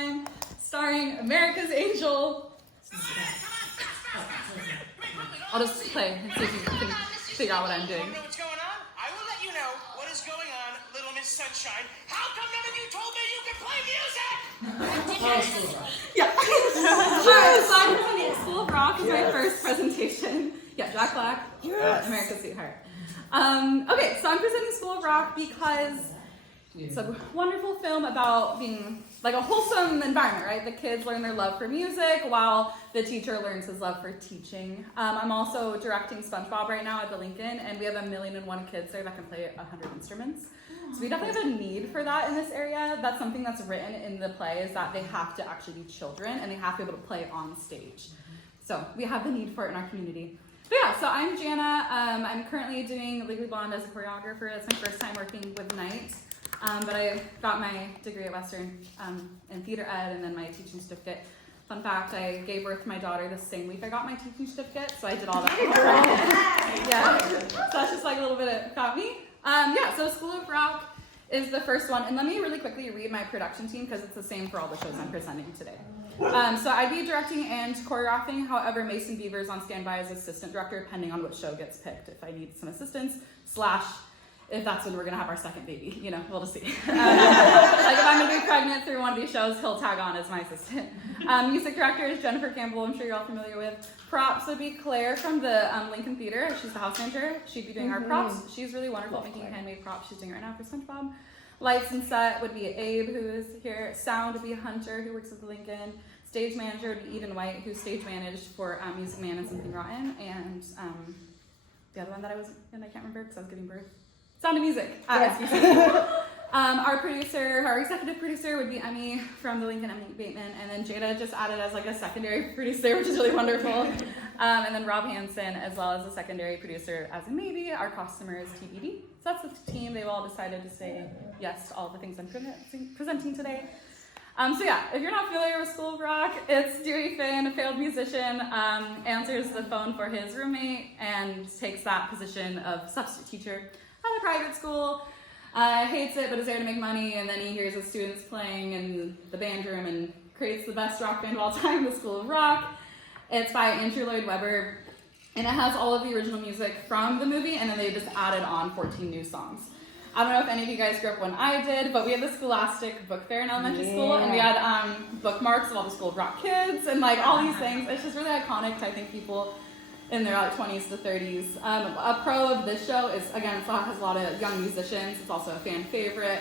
Sunshine, starring America's Angel. I'll just play and see if you can figure out what I'm doing. Know what's going on? I will let you know what is going on, Little Miss Sunshine. How come none of you told me you could play music? Yeah. Alright, so I'm presenting School of Rock is my first presentation. Yeah, Jack Black, America's Sweetheart. Okay, so I'm presenting School of Rock because it's a wonderful film about being like a wholesome environment, right? The kids learn their love for music while the teacher learns his love for teaching. I'm also directing SpongeBob right now at the Lincoln, and we have 1,000,001 kids there that can play 100 instruments. So we definitely have a need for that in this area. That's something that's written in the play, is that they have to actually be children and they have to be able to play on stage. So we have the need for it in our community. But yeah, so I'm Jana. I'm currently doing Legally Blonde as a choreographer. That's my first time working with Night. But I got my degree at Western in theater ed and then my teaching certificate. Fun fact, I gave birth to my daughter the same week I got my teaching certificate, so I did all that. Yeah, so that's just like a little bit about me. Yeah, so School of Rock is the first one, and let me really quickly read my production team because it's the same for all the shows I'm presenting today. So I'd be directing and choreographing, however Mason Beaver's on standby as assistant director, depending on which show gets picked, if I need some assistance, / if that's when we're gonna have our second baby, you know, we'll just see. Like if I'm gonna be pregnant through one of these shows, he'll tag on as my assistant. Music director is Jennifer Campbell, I'm sure you're all familiar with. Props would be Claire from the Lincoln Theater. She's the house manager. She'd be doing our props. She's really wonderful at making handmade props. She's doing it right now for SpongeBob. Lights and set would be Abe, who is here. Sound would be Hunter, who works at the Lincoln. Stage manager would be Eden White, who stage managed for Music Man and Something Rotten. And the other one that I was in, I can't remember because I was giving birth. Sound of Music. Our producer, our executive producer would be Emmy from the Lincoln, Emmy Bateman, and then Jada just added as like a secondary producer, which is really wonderful. And then Rob Hansen as well as a secondary producer as a maybe. Our customer is TBD. So that's the team. They've all decided to say yes to all the things I'm presenting today. So yeah, if you're not familiar with School of Rock, it's Dewey Finn, a failed musician, answers the phone for his roommate and takes that position of substitute teacher at a private school. Hates it, but is there to make money, and then he hears his students playing in the band room and creates the best rock band of all time, the School of Rock. It's by Andrew Lloyd Webber, and it has all of the original music from the movie, and then they just added on 14 new songs. I don't know if any of you guys grew up when I did, but we had the Scholastic Book Fair in elementary school, and we had bookmarks of all the School of Rock kids, and like all these things. It's just really iconic to, I think, people in their like 20s to 30s. A pro of this show is, again, it has a lot of young musicians. It's also a fan favorite.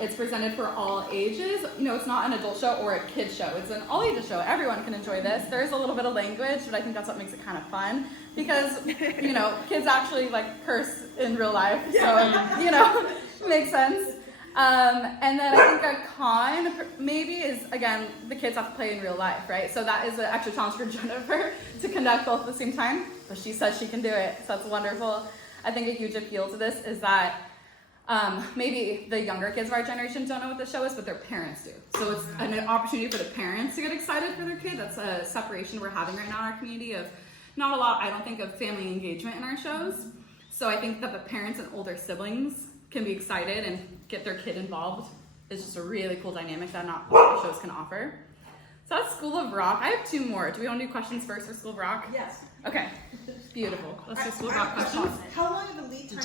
It's presented for all ages. You know, it's not an adult show or a kid show. It's an all ages show. Everyone can enjoy this. There's a little bit of language, but I think that's what makes it kind of fun because, you know, kids actually like curse in real life. So, you know, it makes sense. And then I think a con maybe is, again, the kids have to play in real life, right? So that is an extra challenge for Jennifer to conduct both at the same time, but she says she can do it, so that's wonderful. I think a huge appeal to this is that maybe the younger kids of our generation don't know what the show is, but their parents do. So it's an opportunity for the parents to get excited for their kid. That's a separation we're having right now in our community of not a lot, I don't think, of family engagement in our shows. So I think that the parents and older siblings can be excited and get their kid involved. It's just a really cool dynamic that not all shows can offer. So that's School of Rock. I have 2 more. Do we want to do questions first for School of Rock? Yes. Okay. Beautiful. Let's do School of Rock questions. How long of a lead time